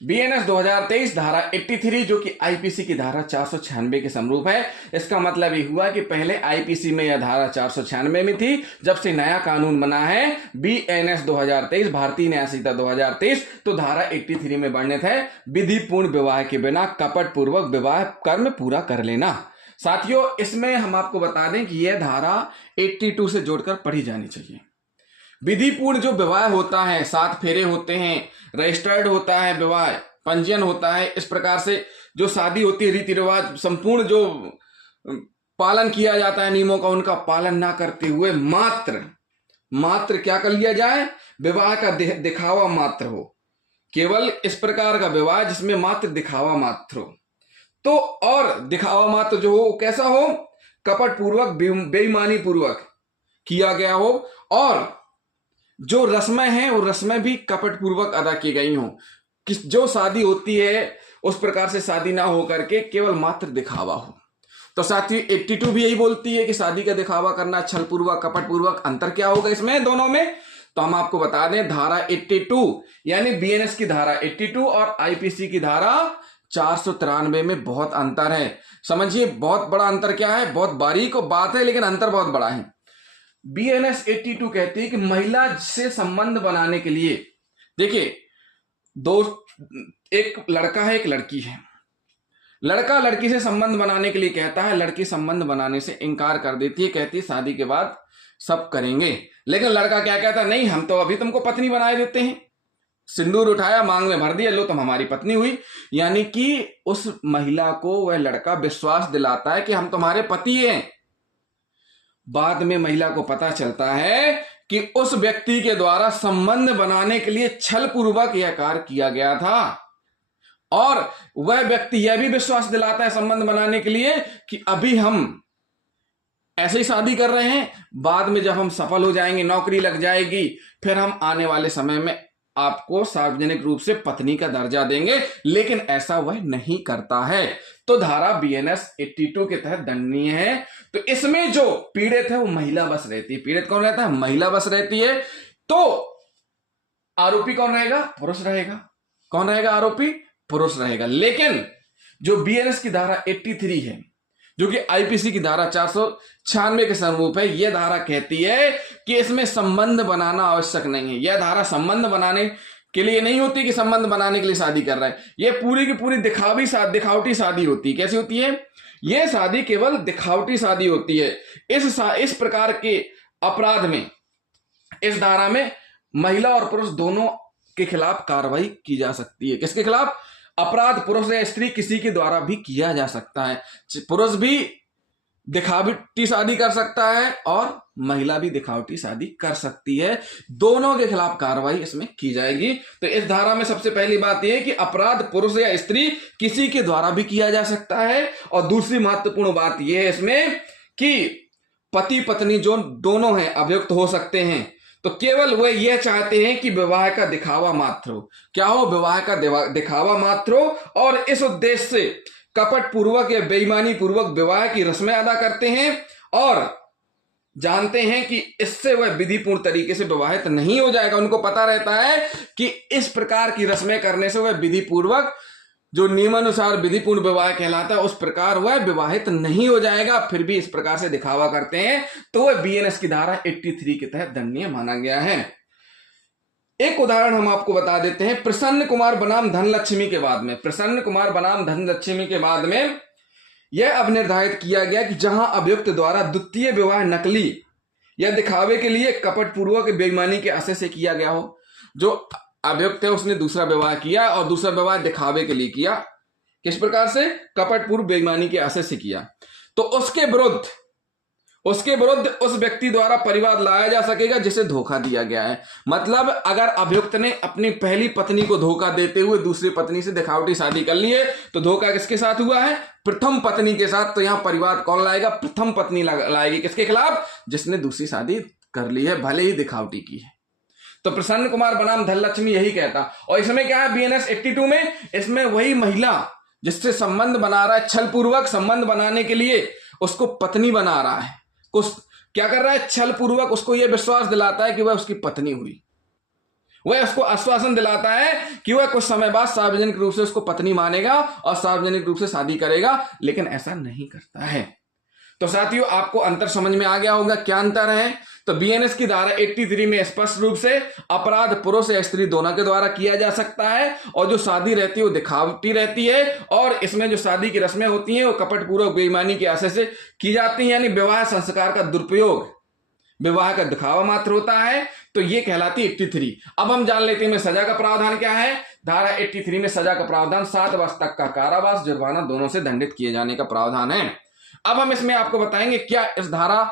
BNS 2023 धारा 83 जो कि आईपीसी की धारा 496 के समरूप है। इसका मतलब ये हुआ कि पहले आईपीसी में यह धारा 496 में थी, जब से नया कानून बना है बीएनएस 2023 भारतीय न्याय संहिता 2023 तो धारा 83 में वर्णित है विधिपूर्ण विवाह के बिना कपट पूर्वक विवाह कर्म पूरा कर लेना। साथियों, इसमें हम आपको बता दें कि यह धारा 82 से जोड़कर पढ़ी जानी चाहिए। विधिपूर्ण जो विवाह होता है, 7 फेरे होते हैं, रजिस्टर्ड होता है विवाह, पंजीयन होता है, इस प्रकार से जो शादी होती है रीति रिवाज संपूर्ण जो पालन किया जाता है नियमों का, उनका पालन ना करते हुए मात्र क्या कर लिया जाए, विवाह का दिखावा मात्र हो, केवल इस प्रकार का विवाह जिसमें मात्र दिखावा मात्र हो। तो और दिखावा मात्र जो हो कैसा हो, कपट पूर्वक बेईमानी पूर्वक किया गया हो, और जो रस्में हैं वो रस्में भी कपट पूर्वक अदा की गई हो। किस जो शादी होती है उस प्रकार से शादी ना हो करके केवल मात्र दिखावा हो। तो साथियों 82 भी यही बोलती है कि शादी का दिखावा करना छल पूर्वक कपट पूर्वक। अंतर क्या होगा इसमें दोनों में, तो हम आपको बता दें धारा 82 यानी बीएनएस की धारा 82 और आईपीसी की धारा 493 में बहुत अंतर है। समझिए बहुत बड़ा अंतर क्या है, बहुत बारीक बात है लेकिन अंतर बहुत बड़ा है। बीएनएस 82 कहती है कि महिला से संबंध बनाने के लिए, देखिए एक लड़का है एक लड़की है, लड़का लड़की से संबंध बनाने के लिए कहता है, लड़की संबंध बनाने से इनकार कर देती है, कहती है शादी के बाद सब करेंगे। लेकिन लड़का क्या कहता है, नहीं हम तो अभी तुमको पत्नी बनाए देते हैं, सिंदूर उठाया मांग में भर दिया, लो तुम हमारी पत्नी हुई। यानी कि उस महिला को वह लड़का विश्वास दिलाता है कि हम तुम्हारे पति हैं। बाद में महिला को पता चलता है कि उस व्यक्ति के द्वारा संबंध बनाने के लिए छल पूर्वक यह कार्य किया गया था, और वह व्यक्ति यह भी विश्वास दिलाता है संबंध बनाने के लिए कि अभी हम ऐसे ही शादी कर रहे हैं, बाद में जब हम सफल हो जाएंगे, नौकरी लग जाएगी, फिर हम आने वाले समय में आपको सार्वजनिक रूप से पत्नी का दर्जा देंगे। लेकिन ऐसा वह नहीं करता है, तो धारा बीएनएस 82 के तहत दंडनीय है। तो इसमें जो पीड़ित है वो महिला बस रहती है। पीड़ित कौन रहता है, महिला बस रहती है। तो आरोपी कौन रहेगा, पुरुष रहेगा। कौन रहेगा, आरोपी पुरुष रहेगा। लेकिन जो बीएनएस की धारा 83 है जो कि आईपीसी की धारा 496 के समरूप है, यह धारा कहती है कि इसमें संबंध बनाना आवश्यक नहीं है। यह धारा संबंध बनाने के लिए नहीं होती कि संबंध बनाने के लिए शादी कर रहा है, यह पूरी की पूरी दिखावटी शादी होती है। कैसी होती है, यह शादी केवल दिखावटी शादी होती है। इस प्रकार के अपराध में इस धारा में महिला और पुरुष दोनों के खिलाफ कार्रवाई की जा सकती है। किसके खिलाफ, अपराध पुरुष या स्त्री किसी के द्वारा भी किया जा सकता है। पुरुष भी दिखावटी शादी कर सकता है और महिला भी दिखावटी शादी कर सकती है, दोनों के खिलाफ कार्रवाई इसमें की जाएगी। तो इस धारा में सबसे पहली बात यह है कि अपराध पुरुष या स्त्री किसी के द्वारा भी किया जा सकता है, और दूसरी महत्वपूर्ण बात यह है इसमें कि पति पत्नी जो दोनों हैं अभियुक्त हो सकते हैं, तो केवल वे यह चाहते हैं कि विवाह का दिखावा मात्र हो। क्या हो, विवाह का दिखावा मात्र हो, और इस उद्देश्य से कपट पूर्वक या बेईमानी पूर्वक विवाह की रस्में अदा करते हैं, और जानते हैं कि इससे वह विधिपूर्ण तरीके से विवाहित नहीं हो जाएगा। उनको पता रहता है कि इस प्रकार की रस्में करने से वह विधि पूर्वक जो नियमानुसार विधिपूर्ण विवाह कहलाता है उस प्रकार वह विवाहित नहीं हो जाएगा, फिर भी इस प्रकार से दिखावा करते हैं, तो वह बीएनएस की धारा 83 के तहत दंडनीय माना गया है। एक उदाहरण हम आपको बता देते हैं। प्रसन्न कुमार बनाम धनलक्ष्मी के बाद में, प्रसन्न कुमार बनाम धनलक्ष्मी के बाद में यह अब निर्धारित किया गया कि जहां अभियुक्त द्वारा द्वितीय विवाह नकली या दिखावे के लिए कपट पूर्वक बेईमानी के आशय से किया गया हो। जो अभियुक्त है उसने दूसरा विवाह किया और दूसरा विवाह दिखावे के लिए किया, किस प्रकार से, कपट पूर्व बेईमानी के आशय से किया, तो उसके विरुद्ध उस व्यक्ति द्वारा परिवाद लाया जा सकेगा जिसे धोखा दिया गया है। मतलब अगर अभियुक्त ने अपनी पहली पत्नी को धोखा देते हुए दूसरी पत्नी से दिखावटी शादी कर ली है, तो धोखा किसके साथ हुआ है, प्रथम पत्नी के साथ। तो यहां परिवाद कौन लाएगा, प्रथम पत्नी लाएगी। किसके खिलाफ, जिसने दूसरी शादी कर ली है भले ही दिखावटी की है। तो प्रसन्न कुमार बनाम धनलक्ष्मी यही कहता। और इसमें क्या है, बीएनएस 82 में इसमें वही महिला जिससे संबंध बना रहा है, छल पूर्वक संबंध बनाने के लिए उसको पत्नी बना रहा है, कुछ क्या कर रहा है, छल पूर्वक उसको यह विश्वास दिलाता है कि वह उसकी पत्नी हुई। वह उसको आश्वासन दिलाता है कि वह कुछ समय बाद सार्वजनिक रूप से उसको पत्नी मानेगा और सार्वजनिक रूप से शादी करेगा, लेकिन ऐसा नहीं करता है। तो साथियों, आपको अंतर समझ में आ गया होगा। क्या अंतर है? तो बीएनएस की धारा 83 में स्पष्ट रूप से अपराध पुरुष या स्त्री दोनों के द्वारा किया जा सकता है, और जो शादी रहती है वो दिखावटी रहती है, और इसमें जो शादी की रस्में होती हैं वो कपटपूर्वक बेईमानी के आशय से की जाती हैं, यानी विवाह संस्कार का दुरुपयोग, विवाह का दिखावा मात्र होता है। तो ये कहलाती है 83। अब हम जान लेते हैं सजा का प्रावधान क्या है। धारा 83 में सजा का प्रावधान 7 वर्ष तक का कारावास, जुर्माना दोनों से दंडित किए जाने का प्रावधान है। अब हम इसमें आपको बताएंगे क्या इस धारा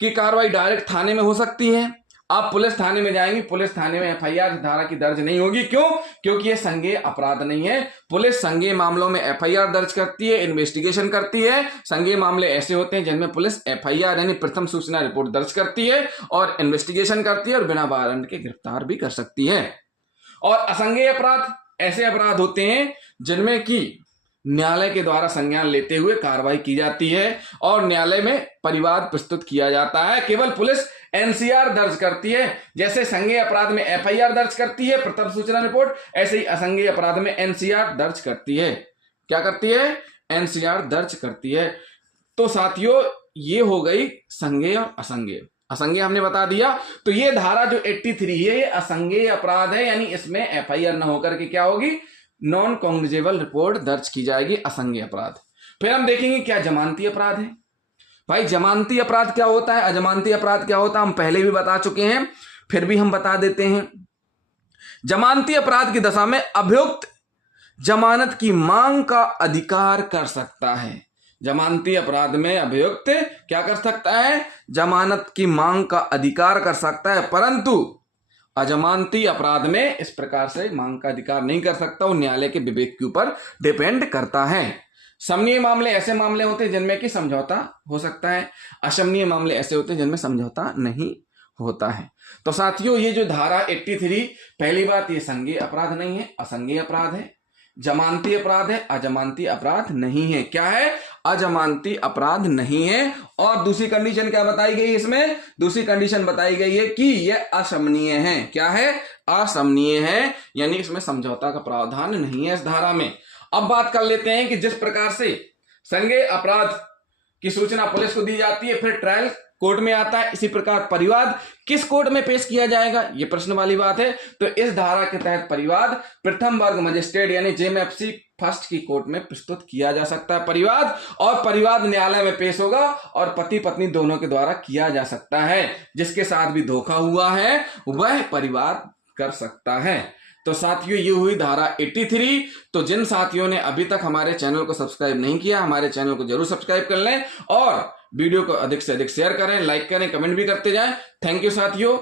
की कार्रवाई डायरेक्ट थाने में हो सकती है। आप पुलिस थाने में जाएंगे, पुलिस थाने में एफआईआर धारा की दर्ज नहीं होगी। क्यों? क्योंकि ये संज्ञेय अपराध नहीं है। पुलिस संज्ञेय मामलों में एफआईआर दर्ज करती है, इन्वेस्टिगेशन करती है। संज्ञेय मामले ऐसे होते हैं जिनमें पुलिस एफआईआर यानी प्रथम सूचना रिपोर्ट दर्ज करती है और इन्वेस्टिगेशन करती है और बिना वारंट के गिरफ्तार भी कर सकती है। और असंज्ञेय अपराध ऐसे अपराध होते हैं जिनमें कि न्यायालय के द्वारा संज्ञान लेते हुए कार्रवाई की जाती है और न्यायालय में परिवाद प्रस्तुत किया जाता है। केवल पुलिस एनसीआर दर्ज करती है। जैसे संज्ञेय अपराध में एफआईआर दर्ज करती है, प्रथम सूचना रिपोर्ट, ऐसे ही असंज्ञेय अपराध में एनसीआर दर्ज करती है। क्या करती है? एनसीआर दर्ज करती है। तो साथियों, ये हो गई संज्ञेय और असंज्ञेय। असंज्ञेय हमने बता दिया। तो ये धारा जो 83 है ये असंज्ञेय अपराध है, यानी इसमें एफआईआर न होकर के क्या होगी, नॉन कॉग्निजेबल रिपोर्ट दर्ज की जाएगी, असंज्ञेय अपराध। फिर हम देखेंगे क्या जमानती अपराध है। भाई जमानती अपराध क्या होता है, अजमानती अपराध क्या होता है, हम पहले भी बता चुके हैं, फिर भी हम बता देते हैं। जमानती अपराध की दशा में अभियुक्त जमानत की मांग का अधिकार कर सकता है। जमानती अपराध में अभियुक्त क्या कर सकता है? जमानत की मांग का अधिकार कर सकता है, परंतु अजमानती अपराध में इस प्रकार से मांग का अधिकार नहीं कर सकता। वो न्यायालय के विवेक के ऊपर डिपेंड करता है। समनीय मामले ऐसे मामले होते हैं जिनमें कि समझौता हो सकता है। असमनीय मामले ऐसे होते हैं जिनमें समझौता नहीं होता है। तो साथियों, ये जो धारा 83, पहली बात ये संज्ञेय अपराध नहीं है, असंज्ञेय अपराध है। जमानती अपराध है, अजमानती अपराध नहीं है। क्या है? अजमानती अपराध नहीं है। और दूसरी कंडीशन क्या बताई गई इसमें? दूसरी कंडीशन बताई गई है कि यह असमनीय है। क्या है? असमनीय है, यानी इसमें समझौता का प्रावधान नहीं है इस धारा में। अब बात कर लेते हैं कि जिस प्रकार से संज्ञेय अपराध की सूचना पुलिस को दी जाती है, फिर ट्रायल कोर्ट में आता है, इसी प्रकार परिवाद किस कोर्ट में पेश किया जाएगा, ये प्रश्न वाली बात है। तो इस धारा के तहत परिवाद प्रथम वर्ग मजिस्ट्रेट यानी जेएमएफसी फर्स्ट की कोर्ट में प्रस्तुत किया जा सकता है परिवाद, और परिवाद न्यायालय में पेश होगा और पति पत्नी दोनों के द्वारा किया जा सकता है। जिसके साथ भी धोखा हुआ है वह परिवाद कर सकता है। तो साथियों, ये हुई धारा 83। तो जिन साथियों ने अभी तक हमारे चैनल को सब्सक्राइब नहीं किया, हमारे चैनल को जरूर सब्सक्राइब कर लें और वीडियो को अधिक से अधिक शेयर करें, लाइक करें, कमेंट भी करते जाएं। थैंक यू साथियों।